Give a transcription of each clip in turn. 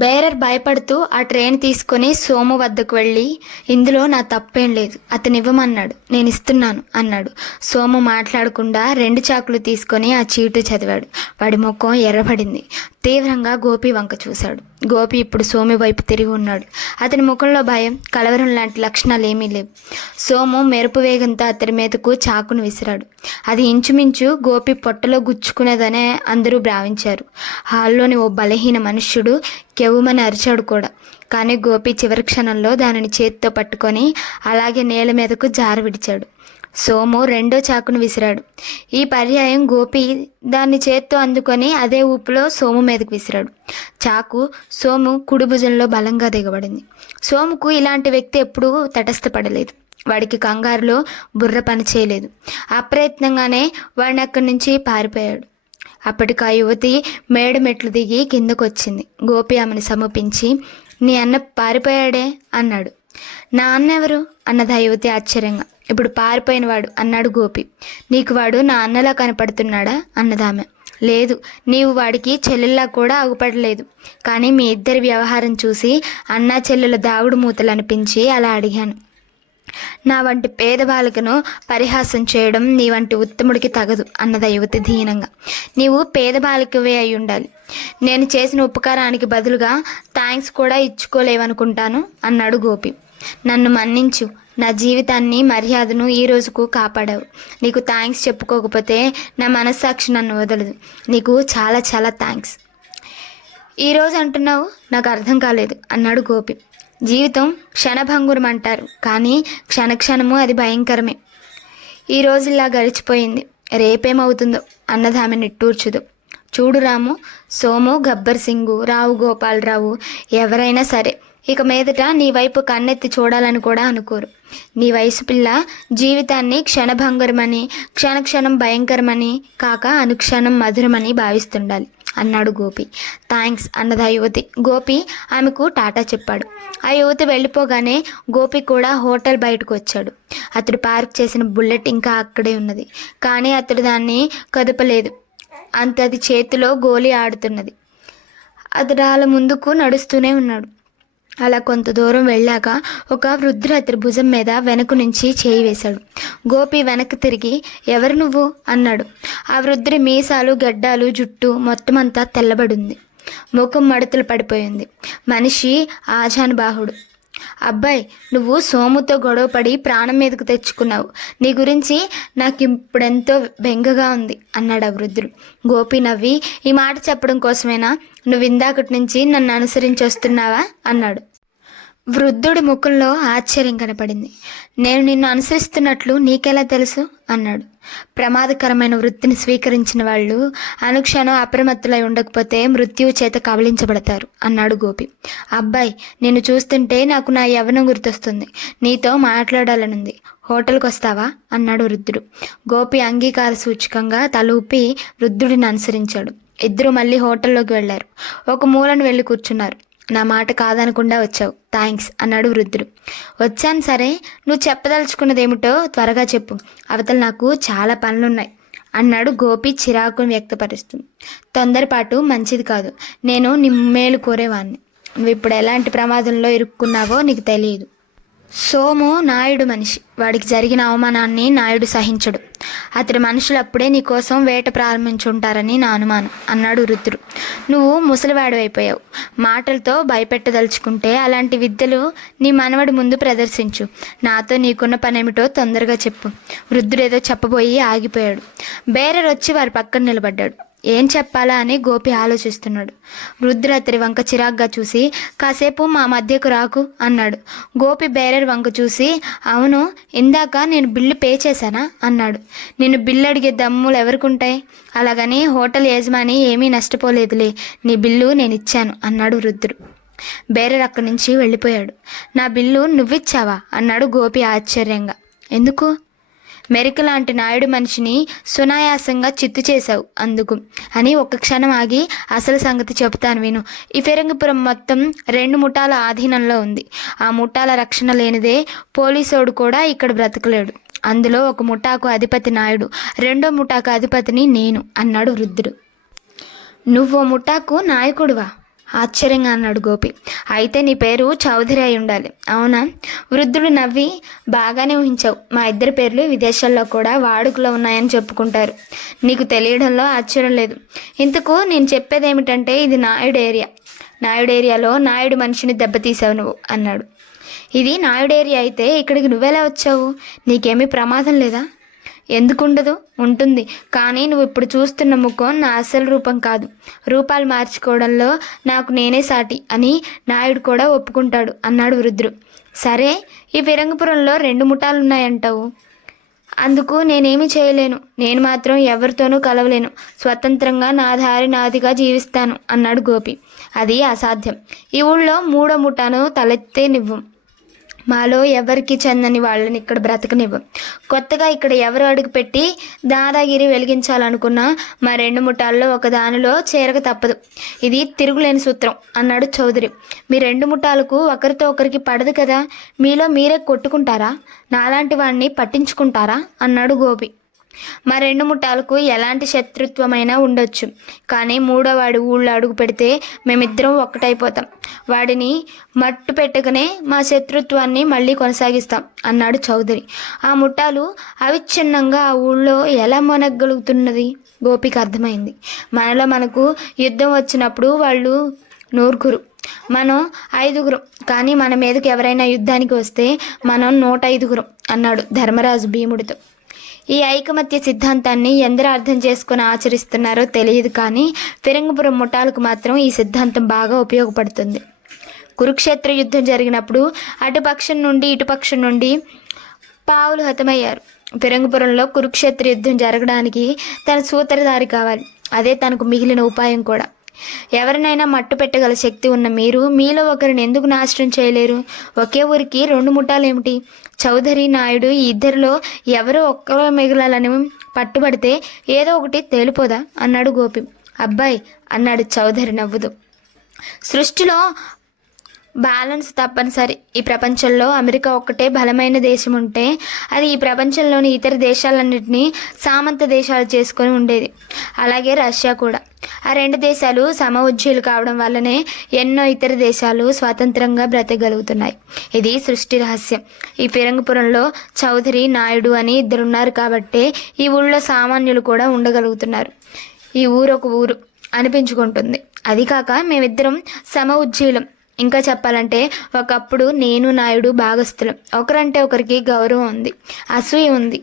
Bearer భయపడుతూ ఆ train తీసుకుని సోము వద్దకు వెళ్ళి, ఇందులో నా తప్పేం లేదు, అతను ఇవ్వమన్నాడు, నేను ఇస్తున్నాను అన్నాడు. సోము మాట్లాడకుండా 2 చాకులు తీసుకొని ఆ చీటు చదివాడు. వాడి ముఖం ఎర్రబడింది. తీవ్రంగా గోపి వంక చూశాడు. గోపి ఇప్పుడు సోము వైపు తిరిగి ఉన్నాడు. అతని ముఖంలో భయం, కలవరం లాంటి లక్షణాలు ఏమీ లేవు. సోము మెరుపు వేగంతో అతని మీదకు చాకును విసిరాడు. అది ఇంచుమించు గోపి పొట్టలో గుచ్చుకునేదనే అందరూ భావించారు. హాల్లోని ఓ బలహీన మనుష్యుడు కెవ్వుమని అరిచాడు కూడా. కానీ గోపి చివరి క్షణంలో దానిని చేతితో పట్టుకొని అలాగే నేల మీదకు జార విడిచాడు. సోము 2వ చాకును విసిరాడు. ఈ పర్యాయం గోపి దాన్ని చేత్తో అందుకొని అదే ఊపులో సోము మీదకు విసిరాడు. చాకు సోము కుడి భుజంలో బలంగా దిగబడింది. సోముకు ఇలాంటి వ్యక్తి ఎప్పుడూ తటస్థపడలేదు. వాడికి కంగారులో బుర్ర పని చేయలేదు. అప్రయత్నంగానే వాడిని అక్కడి నుంచి పారిపోయాడు. అప్పటికి ఆ యువతి మేడ మెట్లు దిగి కిందకొచ్చింది. గోపి ఆమెను సమీపించి, నీ అన్న పారిపోయాడే అన్నాడు. నా అన్న ఎవరు అన్నది ఆ యువతి ఆశ్చర్యంగా. ఇప్పుడు పారిపోయినవాడు అన్నాడు గోపి. నీకు వాడు నా అన్నలా కనపడుతున్నాడా అన్నదామె. లేదు, నీవు వాడికి చెల్లెల్లా కూడా అగుపడలేదు. కానీ మీ ఇద్దరి వ్యవహారం చూసి అన్నా చెల్లెల దాగుడు మూతలు అనిపించి అలా అడిగాను. నా వంటి పేద బాలికను పరిహాసం చేయడం నీ వంటి ఉత్తముడికి తగదు అన్నది యువతి దీనంగా. నీవు పేద బాలికవే అయి ఉండాలి. నేను చేసిన ఉపకారానికి బదులుగా థ్యాంక్స్ కూడా ఇచ్చుకోలేవనుకుంటాను అన్నాడు గోపి. నన్ను మన్నించు. నా జీవితాన్ని మర్యాదను ఈ రోజుకు కాపాడావు. నీకు థ్యాంక్స్ చెప్పుకోకపోతే నా మనస్సాక్షి నన్ను వదలదు. నీకు చాలా చాలా థ్యాంక్స్. ఈరోజు అంటున్నావు, నాకు అర్థం కాలేదు అన్నాడు గోపి. జీవితం క్షణభంగురం అంటారు, కానీ క్షణక్షణము అది భయంకరమే. ఈ రోజు ఇలా గడిచిపోయింది, రేపేమవుతుందో అన్నది ఆమె నిట్టూర్చుదు. చూడు రాము, సోము, గబ్బర్ సింగు, రావు గోపాలరావు ఎవరైనా సరే ఇక మీదట నీ వైపు కన్నెత్తి చూడాలని కూడా అనుకోరు. నీ వయసు పిల్ల జీవితాన్ని క్షణభంగురమని, క్షణక్షణం భయంకరమని కాక అనుక్షణం మధురమని భావిస్తుండాలి అన్నాడు గోపి. థ్యాంక్స్ అన్నది ఆ యువతి. గోపి ఆమెకు టాటా చెప్పాడు. ఆ యువతి వెళ్ళిపోగానే గోపి కూడా హోటల్ బయటకు వచ్చాడు. అతడు పార్క్ చేసిన బుల్లెట్ ఇంకా అక్కడే ఉన్నది. కానీ అతడు దాన్ని కదపలేదు. అంతది చేతిలో గోలీ ఆడుతున్నది. అతడు అలా ముందుకు నడుస్తూనే ఉన్నాడు. అలా కొంత దూరం వెళ్ళాక ఒక వృద్ధుడు అతడి భుజం మీద వెనక నుంచి చేయి వేశాడు. గోపి వెనక్కి తిరిగి, ఎవరు నువ్వు అన్నాడు. ఆ వృద్ధుడి మీసాలు, గడ్డాలు, జుట్టు మొత్తం అంతా తెల్లబడింది. ముఖం మడతలు పడిపోయింది. మనిషి ఆజానుబాహుడు. అబ్బాయి, నువ్వు సోముతో గొడవపడి ప్రాణం మీదకు తెచ్చుకున్నావు. నీ గురించి నాకు ఇప్పుడెంతో బెంగగా ఉంది అన్నాడు ఆ వృద్ధుడు. గోపి నవ్వి, ఈ మాట చెప్పడం కోసమేనా నువ్వు ఇందాకటి నుంచి నన్ను అనుసరించి వస్తున్నావా అన్నాడు. వృద్ధుడి ముఖంలో ఆశ్చర్యం కనపడింది. నేను నిన్ను అనుసరిస్తున్నట్లు నీకెలా తెలుసు అన్నాడు. ప్రమాదకరమైన వృత్తిని స్వీకరించిన వాళ్ళు అనుక్షణం అప్రమత్తులై ఉండకపోతే మృత్యువు చేత కబళించబడతారు అన్నాడు గోపి. అబ్బాయి, నిన్ను చూస్తుంటే నాకు నా యవ్వనం గుర్తొస్తుంది. నీతో మాట్లాడాలనుంది. హోటల్కి వస్తావా అన్నాడు వృద్ధుడు. గోపి అంగీకార సూచకంగా తల ఊపి వృద్ధుడిని అనుసరించాడు. ఇద్దరు మళ్ళీ హోటల్లోకి వెళ్లారు. ఒక మూలను వెళ్ళి కూర్చున్నారు. నా మాట కాదనకుండా వచ్చావు, థ్యాంక్స్ అన్నాడు వృద్ధుడు. వచ్చాను సరే, నువ్వు చెప్పదలుచుకున్నదేమిటో త్వరగా చెప్పు. అవతల నాకు చాలా పనులున్నాయి అన్నాడు గోపి చిరాకును వ్యక్తపరుస్తూ. తొందరపాటు మంచిది కాదు. నేను నీ మేలు కోరేవాణ్ణి. నువ్వు ఇప్పుడు ఎలాంటి ప్రమాదంలో ఇరుక్కున్నావో నీకు తెలియదు. సోము నాయుడు మనిషి. వాడికి జరిగిన అవమానాన్ని నాయుడు సహించడు. అతడి మనుషులు అప్పుడే నీకోసం వేట ప్రారంభించుంటారని నా అనుమానం అన్నాడు వృద్ధుడు. నువ్వు ముసలివాడు అయిపోయావు. మాటలతో భయపెట్టదలుచుకుంటే అలాంటి విద్యలు నీ మనవడి ముందు ప్రదర్శించు. నాతో నీకున్న పనేమిటో తొందరగా చెప్పు. వృద్ధుడేదో చెప్పబోయి ఆగిపోయాడు. బేరర్ వచ్చి వారి పక్కన నిలబడ్డాడు. ఏం చెప్పాలా అని గోపి ఆలోచిస్తున్నాడు. వృద్ధుడు అతడి వంక చిరాగ్గా చూసి, కాసేపు మా మధ్యకు రాకు అన్నాడు. గోపి బేరర్ వంక చూసి, అవును, ఇందాక నేను బిల్లు పే చేశానా అన్నాడు. నిన్ను బిల్లు అడిగే దమ్ములు ఎవరికుంటాయి? అలాగని హోటల్ యజమాని ఏమీ నష్టపోలేదులే. నీ బిల్లు నేను ఇచ్చాను అన్నాడు వృద్ధుడు. బేరర్ అక్కడి నుంచి వెళ్ళిపోయాడు. నా బిల్లు నువ్విచ్చావా అన్నాడు గోపి ఆశ్చర్యంగా. ఎందుకు? మెరిక లాంటి నాయుడు మనిషిని సునాయాసంగా చిత్తు చేశావు అందుకు అని ఒక్క క్షణం ఆగి, అసలు సంగతి చెబుతాను విను. ఈ ఫిరంగిపురం మొత్తం 2 ముఠాల ఆధీనంలో ఉంది. ఆ ముఠాల రక్షణ లేనిదే పోలీసోడు కూడా ఇక్కడ బ్రతకలేడు. అందులో ఒక ముఠాకు అధిపతి నాయుడు, 2వ ముఠాకు అధిపతిని నేను అన్నాడు వృద్ధుడు. నువ్వు ముఠాకు నాయకుడివా? ఆశ్చర్యంగా అన్నాడు గోపి. అయితే నీ పేరు చౌదరి అయి ఉండాలి, అవునా? వృద్ధుడు నవ్వి, బాగానే ఊహించావు. మా ఇద్దరి పేర్లు విదేశాల్లో కూడా వాడుకలో ఉన్నాయని చెప్పుకుంటారు. నీకు తెలియడంలో ఆశ్చర్యం లేదు. ఇంతకు నేను చెప్పేది ఏమిటంటే, ఇది నాయుడు ఏరియా. నాయుడు ఏరియాలో నాయుడు మనిషిని దెబ్బతీసావు నువ్వు అన్నాడు. ఇది నాయుడు ఏరియా అయితే ఇక్కడికి నువ్వెలా వచ్చావు? నీకేమీ ప్రమాదం లేదా? ఎందుకుండదు, ఉంటుంది. కానీ నువ్వు ఇప్పుడు చూస్తున్న ముఖం నా అసలు రూపం కాదు. రూపాలు మార్చుకోవడంలో నాకు నేనే సాటి అని నాయుడు కూడా ఒప్పుకుంటాడు అన్నాడు వృద్ధుడు. సరే, ఈ ఫిరంగిపురంలో 2 ముఠాలున్నాయంటావు. అందుకు నేనేమీ చేయలేను. నేను మాత్రం ఎవరితోనూ కలవలేను. స్వతంత్రంగా నా దారి నాదిగా జీవిస్తాను అన్నాడు గోపి. అది అసాధ్యం. ఈ ఊళ్ళో 3వ ముఠాను తలెత్తే నివ్వం. మాలో ఎవరికి చెందని వాళ్ళని ఇక్కడ బ్రతకనివ్వం. కొత్తగా ఇక్కడ ఎవరు అడుగుపెట్టి దాదాగిరి వెలిగించాలనుకున్నా మా 2 ముఠాల్లో ఒక దానిలో చేరక తప్పదు. ఇది తిరుగులేని సూత్రం అన్నాడు చౌదరి. మీ 2 ముఠాలకు ఒకరితో ఒకరికి పడదు కదా, మీలో మీరే కొట్టుకుంటారా? నాలాంటి వాడిని పట్టించుకుంటారా అన్నాడు గోపి. మా 2 ముఠాలకు ఎలాంటి శత్రుత్వమైనా ఉండొచ్చు, కానీ 3వ వాడి ఊళ్ళో అడుగు పెడితే మేమిద్దరం ఒక్కటైపోతాం. వాడిని మట్టు పెట్టుకునే మా శత్రుత్వాన్ని మళ్ళీ కొనసాగిస్తాం అన్నాడు చౌదరి. ఆ ముఠాలు అవిచ్ఛిన్నంగా ఆ ఊళ్ళో ఎలా మొనగలుగుతున్నది గోపికి అర్థమైంది. మనకు యుద్ధం వచ్చినప్పుడు వాళ్ళు 100, మనం 5, కానీ మన మీదకి ఎవరైనా యుద్ధానికి వస్తే మనం 105 అన్నాడు ధర్మరాజు భీముడితో. ఈ ఐకమత్య సిద్ధాంతాన్ని ఎందరూ అర్థం చేసుకుని ఆచరిస్తున్నారో తెలియదు, కానీ ఫిరంగిపురం ముఠాలకు మాత్రం ఈ సిద్ధాంతం బాగా ఉపయోగపడుతుంది. కురుక్షేత్ర యుద్ధం జరిగినప్పుడు అటుపక్షం నుండి ఇటుపక్షం నుండి పావులు హతమయ్యారు. ఫిరంగిపురంలో కురుక్షేత్ర యుద్ధం జరగడానికి తన సూత్రధారి కావాలి. అదే తనకు మిగిలిన ఉపాయం కూడా. ఎవరినైనా మట్టు పెట్టగల శక్తి ఉన్న మీరు మీలో ఒకరిని ఎందుకు నాశనం చేయలేరు? ఒకే ఊరికి 2 ముఠాలు ఏమిటి? చౌదరి, నాయుడు ఈ ఇద్దరిలో ఎవరో ఒక్కరో మిగలాలని పట్టుబడితే ఏదో ఒకటి తేలిపోదా అన్నాడు గోపి. అబ్బాయి అన్నాడు చౌదరి నవ్వుతూ, సృష్టిలో బ్యాలెన్స్ తప్పనిసరి. ఈ ప్రపంచంలో అమెరికా ఒక్కటే బలమైన దేశం ఉంటే అది ఈ ప్రపంచంలోని ఇతర దేశాలన్నింటినీ సామంత దేశాలు చేసుకొని ఉండేది. అలాగే రష్యా కూడా. ఆ 2 దేశాలు సమఉజ్జీలు కావడం వల్లనే ఎన్నో ఇతర దేశాలు స్వతంత్రంగా బ్రతకగలుగుతున్నాయి. ఇది సృష్టి రహస్యం. ఈ ఫిరంగిపురంలో చౌదరి, నాయుడు అని 2 ఉన్నారు కాబట్టే ఈ ఊళ్ళో సామాన్యులు కూడా ఉండగలుగుతున్నారు. ఈ ఊరొక ఊరు అనిపించుకుంటుంది. అది కాక మేమిద్దరం సమఉజ్జీలం. ఇంకా చెప్పాలంటే ఒకప్పుడు నేను, నాయుడు భాగస్థులం. ఒకరంటే ఒకరికి గౌరవం ఉంది, అసూయ ఉంది.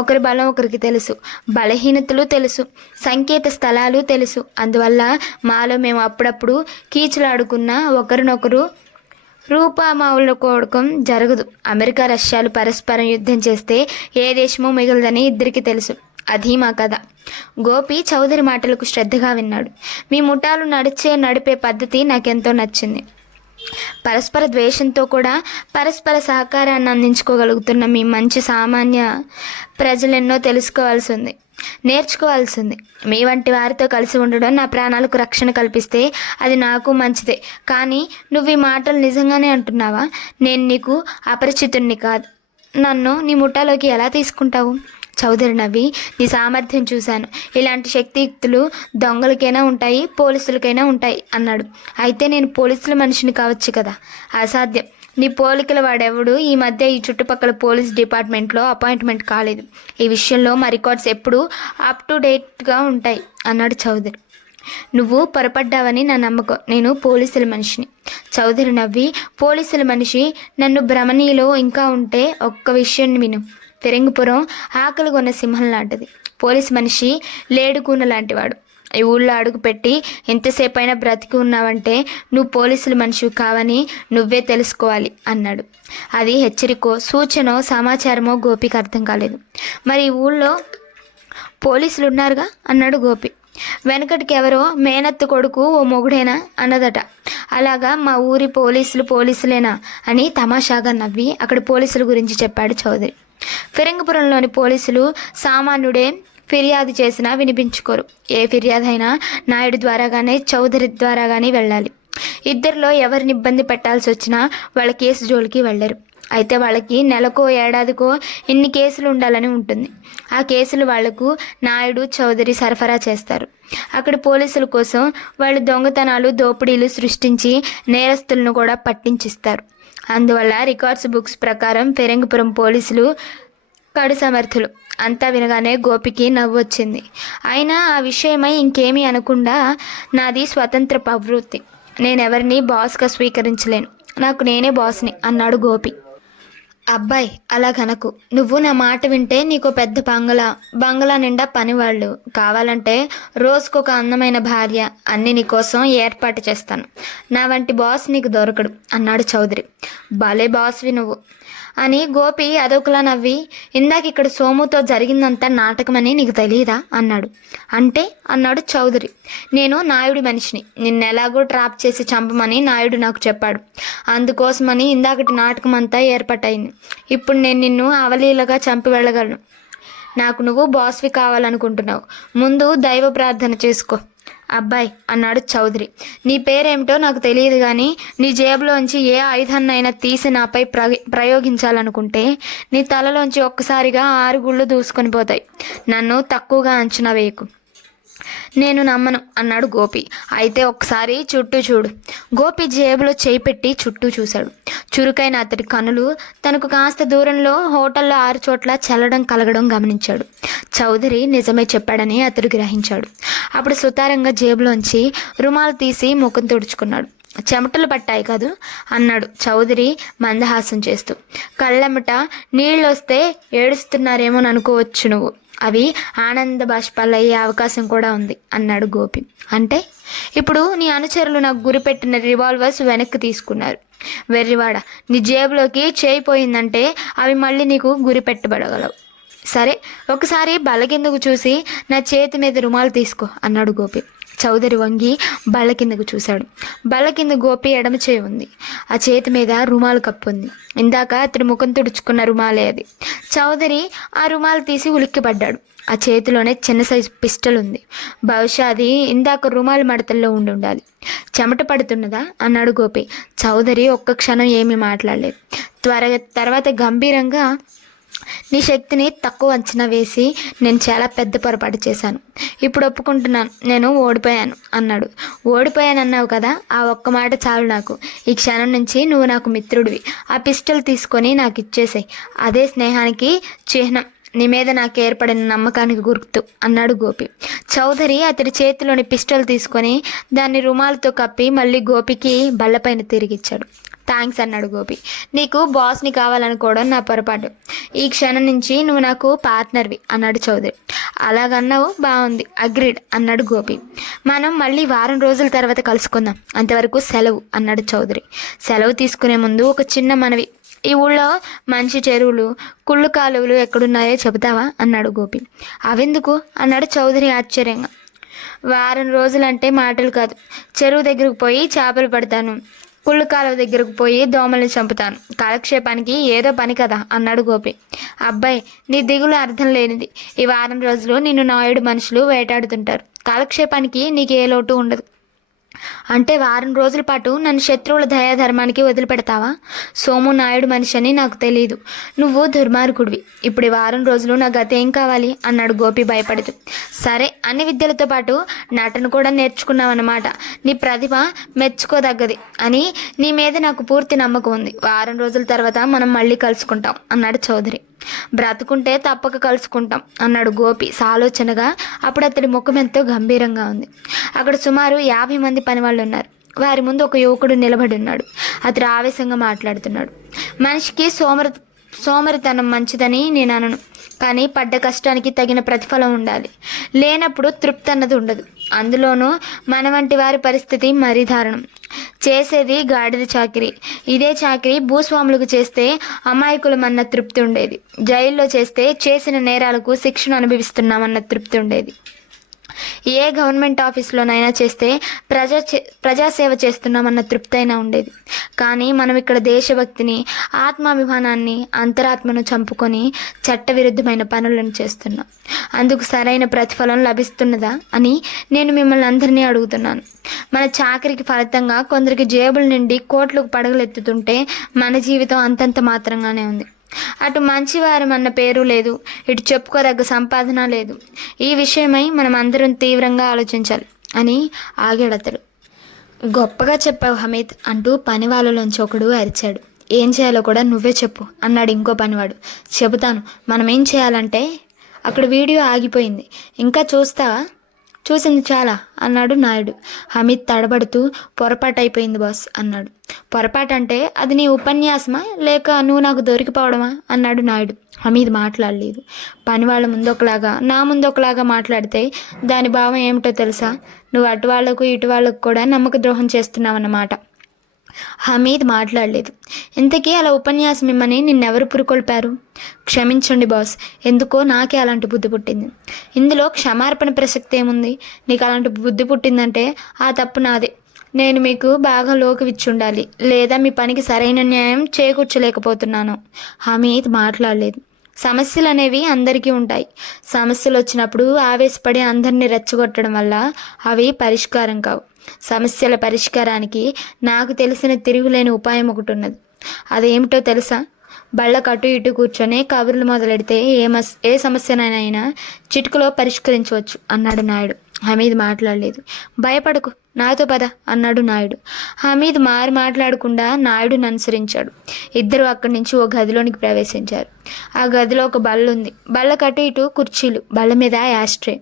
ఒకరి బలం ఒకరికి తెలుసు, బలహీనతలు తెలుసు, సంకేత స్థలాలు తెలుసు. అందువల్ల మాలో మేము అప్పుడప్పుడు కీచులాడుకున్న ఒకరినొకరు రూపామావులుకోవడం జరగదు. అమెరికా, రష్యాలు పరస్పరం యుద్ధం చేస్తే ఏ దేశమూ మిగలదని ఇద్దరికి తెలుసు. అది మా కథ. గోపి చౌదరి మాటలకు శ్రద్ధగా విన్నాడు. మీ ముఠాలు నడిపే పద్ధతి నాకెంతో నచ్చింది. పరస్పర ద్వేషంతో కూడా పరస్పర సహకారాన్ని అందించుకోగలుగుతున్న మీ మంచి సామాన్య ప్రజలెన్నో తెలుసుకోవాల్సి ఉంది, నేర్చుకోవాల్సి ఉంది. మీ వంటి వారితో కలిసి ఉండడం నా ప్రాణాలకు రక్షణ కల్పిస్తే అది నాకు మంచిదే. కానీ నువ్వు ఈ మాటలు నిజంగానే అంటున్నావా? నేను నీకు అపరిచితుణ్ణి కాదు. నన్ను నీ ముఠాలోకి ఎలా తీసుకుంటావు? చౌదరి నవ్వి, నీ సామర్థ్యం చూశాను. ఇలాంటి శక్తియుక్తులు దొంగలకైనా ఉంటాయి, పోలీసులకైనా ఉంటాయి అన్నాడు. అయితే నేను పోలీసుల మనిషిని కావచ్చు కదా? అసాధ్యం. నీ పోలికల వాడెవడు ఈ మధ్య ఈ చుట్టుపక్కల పోలీస్ డిపార్ట్మెంట్లో అపాయింట్మెంట్ కాలేదు. ఈ విషయంలో మా రికార్డ్స్ ఎప్పుడూ అప్ టు డేట్గా ఉంటాయి అన్నాడు చౌదరి. నువ్వు పొరపడ్డావని నా నమ్మకం. నేను పోలీసుల మనిషిని. చౌదరి నవ్వి, పోలీసుల మనిషి నన్ను భ్రమణిలో ఇంకా ఉంటే ఒక్క విషయం విను. ఫిరంగిపురం ఆకలి కొన్న సింహం లాంటిది. పోలీసు మనిషి లేడుకూన లాంటివాడు. ఈ ఊళ్ళో అడుగుపెట్టి ఎంతసేపైనా బ్రతికి ఉన్నావంటే నువ్వు పోలీసుల మనిషివి కావని నువ్వే తెలుసుకోవాలి అన్నాడు. అది హెచ్చరికో, సూచనో, సమాచారమో గోపికి అర్థం కాలేదు. మరి ఈ ఊళ్ళో పోలీసులు ఉన్నారుగా అన్నాడు గోపి. వెనకటికి ఎవరో మేనత్త కొడుకు ఓ మొగుడేనా అన్నదట. అలాగా మా ఊరి పోలీసులేనా అని తమాషాగా నవ్వి అక్కడి పోలీసుల గురించి చెప్పాడు చౌదరి. ఫిరంగిపురంలోని పోలీసులు సామాన్యుడే ఫిర్యాదు చేసినా వినిపించుకోరు. ఏ ఫిర్యాదు అయినా నాయుడు ద్వారా కానీ చౌదరి ద్వారా కానీ వెళ్ళాలి. ఇద్దరిలో ఎవరిని ఇబ్బంది పెట్టాల్సి వచ్చినా వాళ్ళ కేసు జోలికి వెళ్ళరు. అయితే వాళ్ళకి నెలకో ఏడాదికో ఇన్ని కేసులు ఉండాలని ఉంటుంది. ఆ కేసులు వాళ్లకు నాయుడు చౌదరి సరఫరా చేస్తారు. అక్కడ పోలీసుల కోసం వాళ్ళు దొంగతనాలు దోపిడీలు సృష్టించి నేరస్తులను కూడా పట్టించిస్తారు. అందువల్ల రికార్డ్స్ బుక్స్ ప్రకారం ఫిరంగిపురం పోలీసులు కడు సమర్థులు. అంతా వినగానే గోపికి నవ్వు వచ్చింది. అయినా ఆ విషయమై ఇంకేమీ అనకుండా, నాది స్వతంత్ర ప్రవృత్తి, నేనెవరిని బాస్గా స్వీకరించలేను, నాకు నేనే బాస్ని అన్నాడు గోపి. అబ్బాయి అలాగనకు, నువ్వు నా మాట వింటే నీకు పెద్ద బంగళా నిండా పనివాళ్ళు, కావాలంటే రోజుకొక అందమైన భార్య, అన్ని నీకోసం ఏర్పాటు చేస్తాను. నా వంటి బాస్ నీకు దొరకడు అన్నాడు చౌదరి. భలే బాస్వి నువ్వు అని గోపి అదొకలా నవ్వి, ఇందాక ఇక్కడ సోముతో జరిగిందంతా నాటకమని నీకు తెలియదా అన్నాడు. అంటే అన్నాడు చౌదరి. నేను నాయుడి మనిషిని, నిన్నెలాగో ట్రాప్ చేసి చంపమని నాయుడు నాకు చెప్పాడు. అందుకోసమని ఇందాకటి నాటకం అంతా ఏర్పాటైంది. ఇప్పుడు నేను నిన్ను అవలీలగా చంపి వెళ్ళగలను. నాకు నువ్వు బాస్వి కావాలనుకుంటున్నావు, ముందు దైవ ప్రార్థన చేసుకో. అబ్బాయి అన్నాడు చౌదరి, నీ పేరేమిటో నాకు తెలియదు కానీ నీ జేబులోంచి ఏ ఆయుధాన్నైనా తీసి నాపై ప్రయోగించాలనుకుంటే నీ తలలోంచి ఒక్కసారిగా 6 గుళ్ళు దూసుకొని పోతాయి. నన్ను తక్కువగా అంచనా వేయకు. నేను నమ్మను అన్నాడు గోపి. అయితే ఒక్కసారి చుట్టూ చూడు. గోపి జేబులో చేయి పెట్టి చుట్టూ చూశాడు. చురుకైన అతడి కనులు తనకు కాస్త దూరంలో హోటల్లో 6 చోట్ల చల్లడం కలగడం గమనించాడు. చౌదరి నిజమే చెప్పాడని అతడు గ్రహించాడు. అప్పుడు సుతారంగా జేబులోంచి రుమాలు తీసి ముఖం తుడుచుకున్నాడు. చెమటలు పట్టాయి కాదు అన్నాడు చౌదరి మందహాసం చేస్తూ. కళ్ళెమ్మట నీళ్ళొస్తే ఏడుస్తున్నారేమోననుకోవచ్చు నువ్వు, అవి ఆనంద బాష్పాలయ్యే అవకాశం కూడా ఉంది అన్నాడు గోపి. అంటే ఇప్పుడు నీ అనుచరులు నాకు గురిపెట్టిన రివాల్వర్స్ వెనక్కి తీసుకున్నారు. వెర్రివాడ, నీ జేబులోకి చేయిపోయిందంటే అవి మళ్ళీ నీకు గురిపెట్టబడగలవు. సరే, ఒకసారి బల్లకిందకు చూసి నా చేతి మీద రుమాలు తీసుకో అన్నాడు గోపి. చౌదరి వంగి బల్ల కిందకు చూశాడు. బల్ల కింద గోపి ఎడమ చేయి ఉంది. ఆ చేతి మీద రుమాలు కప్పుంది. ఇందాక అతడి ముఖం తుడుచుకున్న రుమాలే అది. చౌదరి ఆ రుమాలు తీసి ఉలిక్కిపడ్డాడు. ఆ చేతిలోనే చిన్న సైజు పిస్టల్ ఉంది. బహుశా అది ఇందాక రుమాలు మడతల్లో ఉండాలి. చెమట పడుతున్నదా అన్నాడు గోపి. చౌదరి ఒక్క క్షణం ఏమీ మాట్లాడలేదు. తర్వాత గంభీరంగా, నీ శక్తిని తక్కువ అంచనా వేసి నేను చాలా పెద్ద పొరపాటు చేశాను. ఇప్పుడు ఒప్పుకుంటున్నాను, నేను ఓడిపోయాను అన్నాడు. ఓడిపోయానన్నావు కదా, ఆ ఒక్క మాట చాలు నాకు. ఈ క్షణం నుంచి నువ్వు నాకు మిత్రుడివి. ఆ పిస్టల్ తీసుకొని నాకు ఇచ్చేసాయి. అదే స్నేహానికి చిహ్నం, నీ మీద నాకు ఏర్పడిన నమ్మకానికి గుర్తు అన్నాడు గోపి. చౌదరి అతడి చేతిలోని పిస్టల్ తీసుకొని దాన్ని రుమాలతో కప్పి మళ్ళీ గోపికి బల్లపైన తిరిగిచ్చాడు. థ్యాంక్స్ అన్నాడు గోపి. నీకు బాస్ని కావాలనుకోవడం నా పొరపాటు. ఈ క్షణం నుంచి నువ్వు నాకు పార్ట్నర్వి అన్నాడు చౌదరి. అలాగన్నావు, బాగుంది, అగ్రీడ్ అన్నాడు గోపి. మనం మళ్ళీ వారం రోజుల తర్వాత కలుసుకుందాం, అంతవరకు సెలవు అన్నాడు చౌదరి. సెలవు తీసుకునే ముందు ఒక చిన్న మనవి, ఈ ఊళ్ళో మంచి చెరువులు కుళ్ళు కాలువలు ఎక్కడున్నాయో చెబుతావా అన్నాడు గోపి. అవెందుకు అన్నాడు చౌదరి ఆశ్చర్యంగా. వారం రోజులంటే మాటలు కాదు. చెరువు దగ్గరకు పోయి చేపలు పడతాను, కుళ్ళు కాలువ దగ్గరకు పోయి దోమల్ని చంపుతాను. కాలక్షేపానికి ఏదో పని కదా అన్నాడు గోపి. అబ్బాయి, నీ దిగులు అర్థం లేనిది. ఈ వారం రోజులు నిన్ను నాయుడు మనుషులు వేటాడుతుంటారు. కాలక్షేపానికి నీకు ఏ లోటు ఉండదు. అంటే వారం రోజుల పాటు నన్ను శత్రువుల దయాధర్మానికి వదిలిపెడతావా? సోము నాయుడు మనిషి అని నాకు తెలియదు. నువ్వు దుర్మార్గుడివి. ఇప్పుడు ఈ వారం రోజులు నా గతి ఏం కావాలి అన్నాడు గోపి భయపడుతూ. సరే, అన్ని విద్యలతో పాటు నటన కూడా నేర్చుకున్నావన్నమాట. నీ ప్రతిభ మెచ్చుకోదగ్గది అని నీ మీద నాకు పూర్తి నమ్మకం ఉంది. వారం రోజుల తర్వాత మనం మళ్ళీ కలుసుకుంటాం అన్నాడు చౌదరి. బ్రతుకుంటే తప్పక కలుసుకుంటాం అన్నాడు గోపి సాలోచనగా. అప్పుడు అతడి ముఖం ఎంతో గంభీరంగా ఉంది. అక్కడ సుమారు 50 మంది పనివాళ్ళు ఉన్నారు. వారి ముందు ఒక యువకుడు నిలబడి ఉన్నాడు. అతడు ఆవేశంగా మాట్లాడుతున్నాడు. మనిషికి సోమరితనం మంచిదని నేను అనను, కానీ పడ్డ కష్టానికి తగిన ప్రతిఫలం ఉండాలి. లేనప్పుడు తృప్తి అన్నది ఉండదు. అందులోనూ మన వంటి వారి పరిస్థితి మరీ దారుణం. చేసేది గాడిద చాకిరి. ఇదే చాకిరి భూస్వాములకు చేస్తే అమాయకులమన్న తృప్తి ఉండేది. జైల్లో చేస్తే చేసిన నేరాలకు శిక్షను అనుభవిస్తున్నామన్న తృప్తి ఉండేది. ఏ గవర్నమెంట్ ఆఫీస్లోనైనా చేస్తే ప్రజాసేవ చేస్తున్నామన్న తృప్తి అయినా ఉండేది. కానీ మనం ఇక్కడ దేశభక్తిని, ఆత్మాభిమానాన్ని, అంతరాత్మను చంపుకొని చట్టవిరుద్ధమైన పనులను చేస్తున్నాం. అందుకు సరైన ప్రతిఫలం లభిస్తున్నదా అని నేను మిమ్మల్ని అందరినీ అడుగుతున్నాను. మన చాకరికి ఫలితంగా కొందరికి జేబుల నుండి కోట్లకు పడగలెత్తుతుంటే మన జీవితం అంతంత మాత్రంగానే ఉంది. అటు మంచివారం అన్న పేరు లేదు, ఇటు చెప్పుకోదగ్గ సంపాదన లేదు. ఈ విషయమై మనం అందరం తీవ్రంగా ఆలోచించాలి అని ఆగాడతడు. గొప్పగా చెప్పావు హమీద్ అంటూ పనివాళ్ళలోంచి ఒకడు అరిచాడు. ఏం చేయాలో కూడా నువ్వే చెప్పు అన్నాడు ఇంకో పనివాడు. చెబుతాను. మనం ఏం చేయాలంటే అక్కడ వీడియో ఆగిపోయింది, ఇంకా చూస్తావా? చూసింది చాలా అన్నాడు నాయుడు. హమీద్ తడబడుతూ పొరపాటు అయిపోయింది బాస్ అన్నాడు. పొరపాటు అంటే అది నీ ఉపన్యాసమా లేక నువ్వు నాకు దొరికిపోవడమా అన్నాడు నాయుడు. హమీద్ మాట్లాడలేదు. పని వాళ్ళ ముందొకలాగా నా ముందొకలాగా మాట్లాడితే దాని భావం ఏమిటో తెలుసా? నువ్వు అటు వాళ్లకు ఇటు వాళ్లకు కూడా నమ్మక ద్రోహం చేస్తున్నావన్నమాట. హమీద్ మాట్లాడలేదు. ఇంతకీ అలా ఉపన్యాసం ఇమ్మని నిన్నెవరు పురుకొల్పారు? క్షమించండి బాస్, ఎందుకో నాకే అలాంటి బుద్ధి పుట్టింది. ఇందులో క్షమార్పణ ప్రసక్తి ఏముంది? నీకు అలాంటి బుద్ధి పుట్టిందంటే ఆ తప్పు నాదే. నేను మీకు బాగా లోకువిచ్చుండాలి, లేదా మీ పనికి సరైన న్యాయం చేకూర్చలేకపోతున్నాను. హమీద్ మాట్లాడలేదు. సమస్యలు అనేవి అందరికీ ఉంటాయి. సమస్యలు వచ్చినప్పుడు ఆవేశపడి అందరినీ రెచ్చగొట్టడం వల్ల అవి పరిష్కారం కావు. సమస్యల పరిష్కారానికి నాకు తెలిసిన తిరుగులేని ఉపాయం ఒకటి ఉన్నది. అదేమిటో తెలుసా? బళ్ళకు అటు ఇటు కూర్చొని కబుర్లు మొదలెడితే ఏ సమస్యనైనా చిటికలో పరిష్కరించవచ్చు అన్నాడు నాయుడు. హమీద్ మాట్లాడలేదు. భయపడకు, నాతో పద అన్నాడు నాయుడు. హమీద్ మాట్లాడకుండా నాయుడుని అనుసరించాడు. ఇద్దరు అక్కడి నుంచి ఓ గదిలోనికి ప్రవేశించారు. ఆ గదిలో ఒక బల్ల ఉంది. బళ్ళకు అటు ఇటు కుర్చీలు, బల్ల మీద యాస్ట్రే.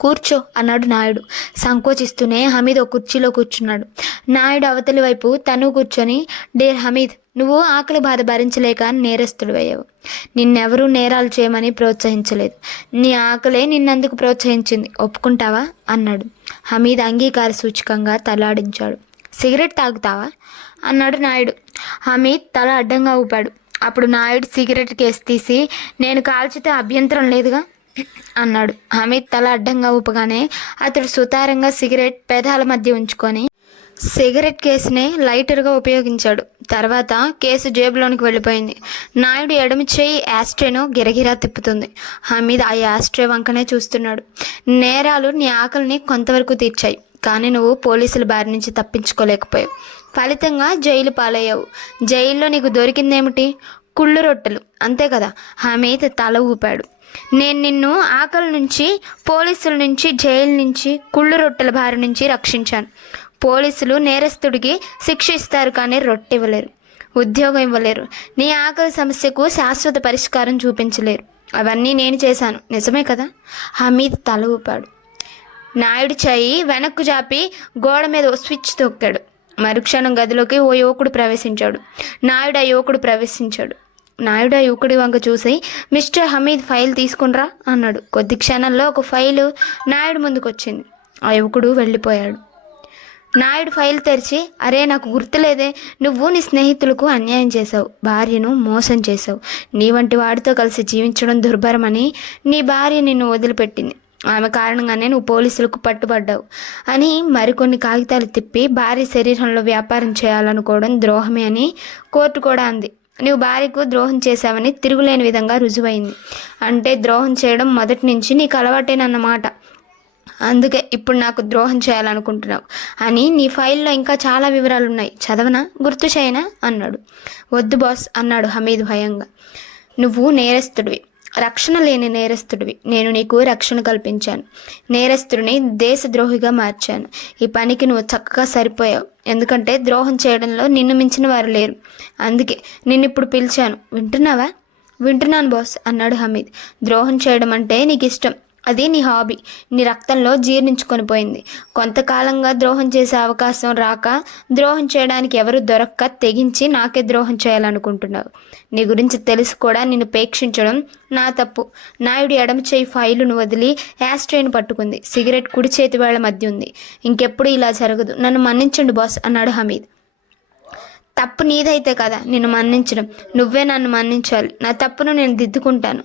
కూర్చో అన్నాడు నాయుడు. సంకోచిస్తూనే హమీద్ ఒక కుర్చీలో కూర్చున్నాడు. నాయుడు అవతలి వైపు తను కూర్చొని, డేర్ హమీద్, నువ్వు ఆకలి బాధ భరించలేక నేరస్తుడు అయ్యావు. నిన్నెవరూ నేరాలు చేయమని ప్రోత్సహించలేదు. నీ ఆకలే నిన్నందుకు ప్రోత్సహించింది, ఒప్పుకుంటావా అన్నాడు. హమీద్ అంగీకార సూచకంగా తలాడించాడు. సిగరెట్ తాగుతావా అన్నాడు నాయుడు. హమీద్ తల అడ్డంగా ఊపాడు. అప్పుడు నాయుడు సిగరెట్ కేసు తీసి, నేను కాల్చితే అభ్యంతరం లేదుగా అన్నాడు. హమీద్ తల అడ్డంగా ఊపగానే అతడు సుతారంగా సిగరెట్ పెదాల మధ్య ఉంచుకొని సిగరెట్ కేసునే లైటర్గా ఉపయోగించాడు. తర్వాత కేసు జేబులోనికి వెళ్ళిపోయింది. నాయుడు ఎడమ చేయి యాస్ట్రేను గిరగిరా తిప్పుతుంది. హమీద్ ఆ యాస్ట్రే వంకనే చూస్తున్నాడు. నేరాలు నీ ఆకలిని కొంతవరకు తీర్చాయి, కానీ నువ్వు పోలీసుల బారి నుంచి తప్పించుకోలేకపోయావు. ఫలితంగా జైలు పాలయ్యావు. జైల్లో నీకు దొరికిందేమిటి? కుళ్ళు రొట్టెలు, అంతే కదా? హమీద్ తల ఊపాడు. నేను నిన్ను ఆకలి నుంచి, పోలీసుల నుంచి, జైలు నుంచి, కుళ్ళు రొట్టెల బారి నుంచి రక్షించాను. పోలీసులు నేరస్తుడికి శిక్ష ఇస్తారు, కానీ రొట్టె ఇవ్వలేరు, ఉద్యోగం ఇవ్వలేరు, నీ ఆకలి సమస్యకు శాశ్వత పరిష్కారం చూపించలేరు. అవన్నీ నేను చేశాను, నిజమే కదా? హమీద్ తల ఊపాడు. నాయుడు చెయ్యి వెనక్కు జాపి గోడ మీద ఓ స్విచ్ తొక్కాడు. మరుక్షణం గదిలోకి ఓ యువకుడు ప్రవేశించాడు. నాయుడు ఆ యువకుడి వంక చూసి, మిస్టర్ హమీద్, ఫైల్ తీసుకునిరా అన్నాడు. కొద్ది క్షణంలో ఒక ఫైలు నాయుడు ముందుకొచ్చింది. ఆ యువకుడు వెళ్ళిపోయాడు. నాయుడు ఫైల్ తెరిచి, అరే నాకు గుర్తులేదే, నువ్వు నీ స్నేహితులకు అన్యాయం చేశావు, భార్యను మోసం చేశావు, నీ వంటి వాడితో కలిసి జీవించడం దుర్భరమని నీ భార్య నిన్ను వదిలిపెట్టింది, ఆమె కారణంగానే నువ్వు పోలీసులకు పట్టుబడ్డావు అని మరికొన్ని కాగితాలు తిప్పి భార్య శరీరంలో వ్యాపారం చేయాలనుకోవడం ద్రోహమే అని కోర్టు కూడా అంది. నువ్వు భార్యకు ద్రోహం చేశావని తిరుగులేని విధంగా రుజువైంది. అంటే ద్రోహం చేయడం మొదటి నుంచి నీకు అలవాటేనన్నమాట. అందుకే ఇప్పుడు నాకు ద్రోహం చేయాలనుకుంటున్నావు అని నీ ఫైల్లో ఇంకా చాలా వివరాలు ఉన్నాయి, చదవనా, గుర్తు చేయనా అన్నాడు. వద్దు బాస్ అన్నాడు హమీద్ భయంగా. నువ్వు నేరస్తుడివి, రక్షణ లేని నేరస్తుడివి. నేను నీకు రక్షణ కల్పించాను. నేరస్తుడిని దేశద్రోహిగా మార్చాను. ఈ పనికి నువ్వు చక్కగా సరిపోయావు. ఎందుకంటే ద్రోహం చేయడంలో నిన్ను మించిన వారు లేరు. అందుకే నిన్నిప్పుడు పిలిచాను. వింటున్నావా? వింటున్నాను బాస్ అన్నాడు హమీద్. ద్రోహం చేయడం అంటే నీకు ఇష్టం, అది నీ హాబీ, నీ రక్తంలో జీర్ణించుకొని పోయింది. కొంతకాలంగా ద్రోహం చేసే అవకాశం రాక, ద్రోహం చేయడానికి ఎవరు దొరక్క తెగించి నాకే ద్రోహం చేయాలనుకుంటున్నావు. నీ గురించి తెలిసి కూడా నిన్ను పేక్షించడం నా తప్పు. నాయుడు ఎడమ చేయి ఫైలును వదిలి యాస్ట్రేను పట్టుకుంది. సిగరెట్ కుడి చేతి వేళ్ల మధ్య ఉంది. ఇంకెప్పుడు ఇలా జరగదు, నన్ను మన్నించండి బాస్ అన్నాడు హమీద్. తప్పు నీదైతే కదా నిన్ను మన్నించడం, నువ్వే నన్ను మన్నించాలి. నా తప్పును నేను దిద్దుకుంటాను.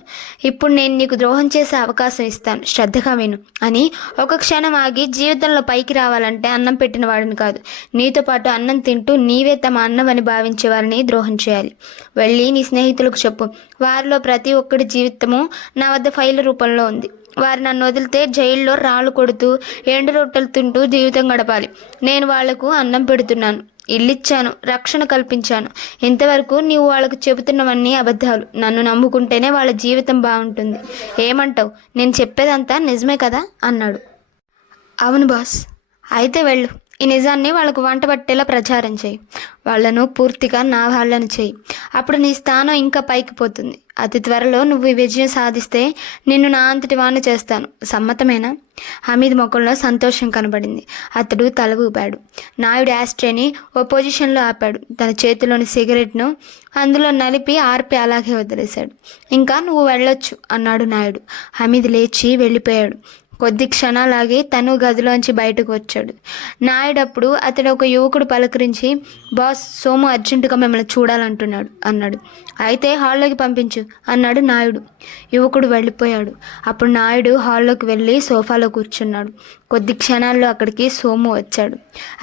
ఇప్పుడు నేను నీకు ద్రోహం చేసే అవకాశం ఇస్తాను, శ్రద్ధగా విను అని ఒక క్షణం ఆగి, జీవితంలో పైకి రావాలంటే అన్నం పెట్టిన వాడిని కాదు, నీతో పాటు అన్నం తింటూ నీవే తమ అన్నమని భావించే వారిని ద్రోహం చేయాలి. వెళ్ళి నీ స్నేహితులకు చెప్పు, వారిలో ప్రతి ఒక్కడి జీవితము నా వద్ద ఫైళ్ళ రూపంలో ఉంది. వారు నన్ను వదిలితే జైల్లో రాళ్ళు కొడుతూ ఎండు రొట్టెలు తింటూ జీవితం గడపాలి. నేను వాళ్లకు అన్నం పెడుతున్నాను, ఇల్లిచ్చాను, రక్షణ కల్పించాను. ఇంతవరకు నీవు వాళ్ళకు చెబుతున్నవన్నీ అబద్ధాలు. నన్ను నమ్ముకుంటేనే వాళ్ళ జీవితం బాగుంటుంది. ఏమంటావు? నేను చెప్పేదంతా నిజమే కదా అన్నాడు. అవును బాస్. అయితే వెళ్ళు, ఈ నిజాన్ని వాళ్ళకు వంట పట్టేలా ప్రచారం చేయి. వాళ్లను పూర్తిగా నా వాళ్ళని చేయి. అప్పుడు నీ స్థానం ఇంకా పైకి పోతుంది. అతి త్వరలో నువ్వు ఈ విజయం సాధిస్తే నిన్ను నా అంతటి వాణ్ణి చేస్తాను. సమ్మతమేనా? హమీద్ ముఖంలో సంతోషం కనబడింది. అతడు తల ఊపాడు. నాయుడు యాస్ట్రేని ఓ పొజిషన్లో ఆపాడు. తన చేతిలోని సిగరెట్ను అందులో నలిపి ఆర్పి అలాగే వదిలేశాడు. ఇంకా నువ్వు వెళ్ళొచ్చు అన్నాడు నాయుడు. హమీద్ లేచి వెళ్ళిపోయాడు. కొద్ది క్షణాలాగి తను గదిలోంచి బయటకు వచ్చాడు. నాయుడప్పుడు అతడు ఒక యువకుడు పలకరించి, బాస్, సోము అర్జెంటుగా మిమ్మల్ని చూడాలంటున్నాడు అన్నాడు. అయితే హాల్లోకి పంపించు అన్నాడు నాయుడు. యువకుడు వెళ్ళిపోయాడు. అప్పుడు నాయుడు హాల్లోకి వెళ్ళి సోఫాలో కూర్చున్నాడు. కొద్ది క్షణాల్లో అక్కడికి సోము వచ్చాడు.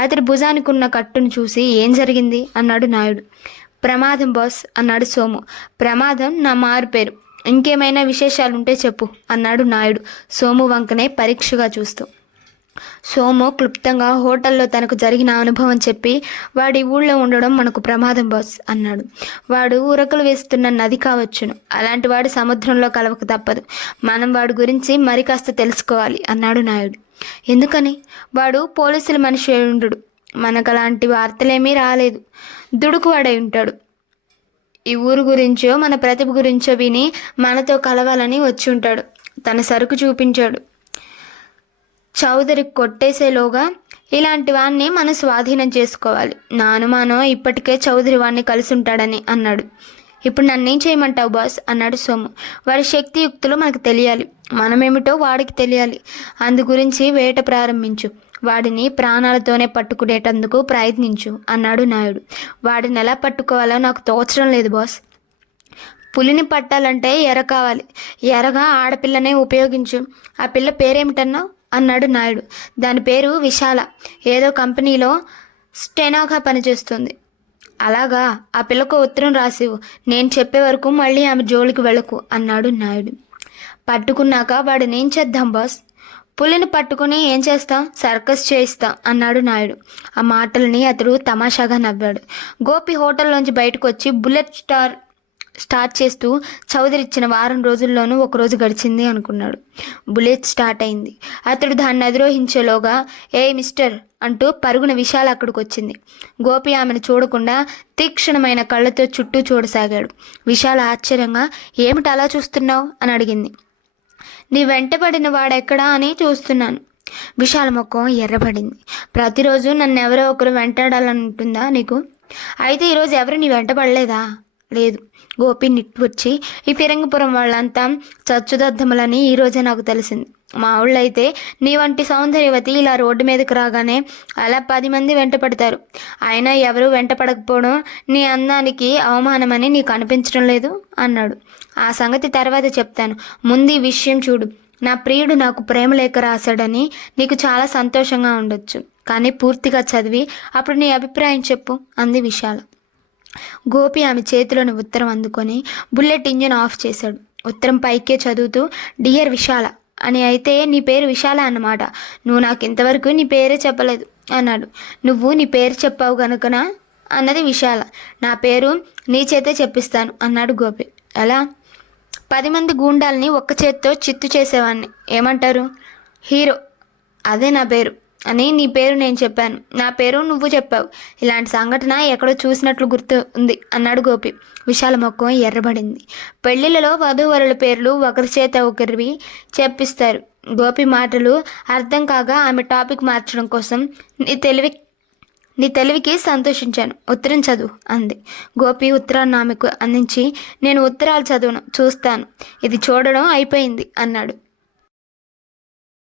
అతడి భుజానికి ఉన్న కట్టును చూసి, ఏం జరిగింది అన్నాడు నాయుడు. ప్రమాదం బాస్ అన్నాడు సోము. ప్రమాదం నా మారు పేరు. ఇంకేమైనా విశేషాలుంటే చెప్పు అన్నాడు నాయుడు సోము వంకనే పరీక్షగా చూస్తూ. సోము క్లుప్తంగా హోటల్లో తనకు జరిగిన అనుభవం చెప్పి, వాడి ఊళ్ళో ఉండడం మనకు ప్రమాదం బాస్ అన్నాడు. వాడు ఉరకలు వేస్తున్న నది కావచ్చును, అలాంటి వాడు సముద్రంలో కలవక తప్పదు. మనం వాడి గురించి మరి కాస్త తెలుసుకోవాలి అన్నాడు నాయుడు. ఎందుకని? వాడు పోలీసుల మనిషి ఉండు. మనకు అలాంటి వార్తలేమీ రాలేదు. దుడుకువాడై ఉంటాడు. ఈ ఊరు గురించో మన ప్రతిభ గురించో విని మనతో కలవాలని వచ్చి ఉంటాడు. తన సరుకు చూపించాడు. చౌదరి కొట్టేసేలోగా ఇలాంటి వాడిని మనం స్వాధీనం చేసుకోవాలి. నా అనుమానం ఇప్పటికే చౌదరి వాడిని కలిసి ఉంటాడని అన్నాడు. ఇప్పుడు నన్నేం చేయమంటావు బాస్ అన్నాడు సోము. వాడి శక్తియుక్తులు మనకు తెలియాలి, మనమేమిటో వాడికి తెలియాలి. అందు గురించి వేట ప్రారంభించు. వాడిని ప్రాణాలతోనే పట్టుకునేటందుకు ప్రయత్నించు అన్నాడు నాయుడు. వాడిని ఎలా పట్టుకోవాలో నాకు తోచడం లేదు బాస్. పులిని పట్టాలంటే ఎర కావాలి. ఎరగా ఆడపిల్లనే ఉపయోగించు. ఆ పిల్ల పేరేమిటన్నావు అన్నాడు నాయుడు. దాని పేరు విశాల. ఏదో కంపెనీలో స్టెనోగా పనిచేస్తుంది. అలాగా? ఆ పిల్లకు ఉత్తరం రాసివు. నేను చెప్పే వరకు మళ్ళీ ఆమె జోలికి వెళ్ళకు అన్నాడు నాయుడు. పట్టుకున్నాక వాడిని ఏం చేద్దాం బాస్? పులిని పట్టుకుని ఏం చేస్తాం? సర్కస్ చేయిస్తాం అన్నాడు నాయుడు. ఆ మాటలని అతడు తమాషాగా నవ్వాడు. గోపి హోటల్లోంచి బయటకు వచ్చి బుల్లెట్ స్టార్ట్ చేస్తూ, చౌదరి ఇచ్చిన వారం రోజుల్లోనూ ఒకరోజు గడిచింది అనుకున్నాడు. బుల్లెట్ స్టార్ట్ అయింది. అతడు దాన్ని అధిరోహించేలోగా, ఏ మిస్టర్ అంటూ పరుగున విశాల అక్కడికి వచ్చింది. గోపి ఆమెను చూడకుండా తీక్షణమైన కళ్ళతో చుట్టూ చూడసాగాడు. విశాల ఆశ్చర్యంగా, ఏమిటి అలా చూస్తున్నావు అని అడిగింది. నీ వెంటబడిన వాడెక్కడా అని చూస్తున్నాను. విశాల ముఖం ఎర్రబడింది. ప్రతిరోజు నన్ను ఎవరో ఒకరు వెంటాడాలని ఉంటుందా నీకు? అయితే ఈరోజు ఎవరు నీ వెంటబడలేదా? లేదు. గోపి నిట్టూర్చి, ఈ ఫిరంగిపురం వాళ్ళంతా చచ్చుదద్దములని ఈరోజే నాకు తెలిసింది. మా ఊళ్ళైతే నీ వంటి సౌందర్యవతి ఇలా రోడ్డు మీదకి రాగానే అలా 10 మంది వెంట పడతారు. అయినా ఎవరు వెంట పడకపోవడం నీ అందానికి అవమానమని నీకు అనిపించడం లేదు అన్నాడు. ఆ సంగతి తర్వాత చెప్తాను, ముందు ఈ విషయం చూడు. నా ప్రియుడు నాకు ప్రేమలేఖ రాశాడని నీకు చాలా సంతోషంగా ఉండొచ్చు, కానీ పూర్తిగా చదివి అప్పుడు నీ అభిప్రాయం చెప్పు అంది విశాల. గోపి ఆమె చేతిలోని ఉత్తరం అందుకొని బుల్లెట్ ఇంజిన్ ఆఫ్ చేశాడు. ఉత్తరం పైకే చదువుతూ, డియర్ విశాల అని. అయితే నీ పేరు విశాల అన్నమాట. నువ్వు నాకు ఇంతవరకు నీ పేరే చెప్పలేదు అన్నాడు. నువ్వు నీ పేరు చెప్పావు గనుకనా అన్నది విశాల. నా పేరు నీ చేతే చెప్పిస్తాను అన్నాడు గోపి. ఎలా? 10 మంది గూండాల్ని ఒక్క చేత్తో చిత్తు చేసేవాడిని. ఏమంటారు? హీరో. అదే నా పేరు అని నీ పేరు నేను చెప్పాను, నా పేరు నువ్వు చెప్పావు. ఇలాంటి సంఘటన ఎక్కడో చూసినట్లు గుర్తు ఉంది అన్నాడు గోపి. విశాల ముఖం ఎర్రబడింది. పెళ్లిళ్లలో వధూవరుల పేర్లు ఒకరి చేత ఒకరివి చెప్పిస్తారు. గోపి మాటలు అర్థం కాగా ఆమె టాపిక్ మార్చడం కోసం, నీ తెలివికి సంతోషించాను, ఉత్తరం చదువు అంది. గోపి ఉత్తరాన్ని ఆమెకు అందించి, నేను ఉత్తరాలు చదువును, చూస్తాను, ఇది చూడడం అయిపోయింది అన్నాడు.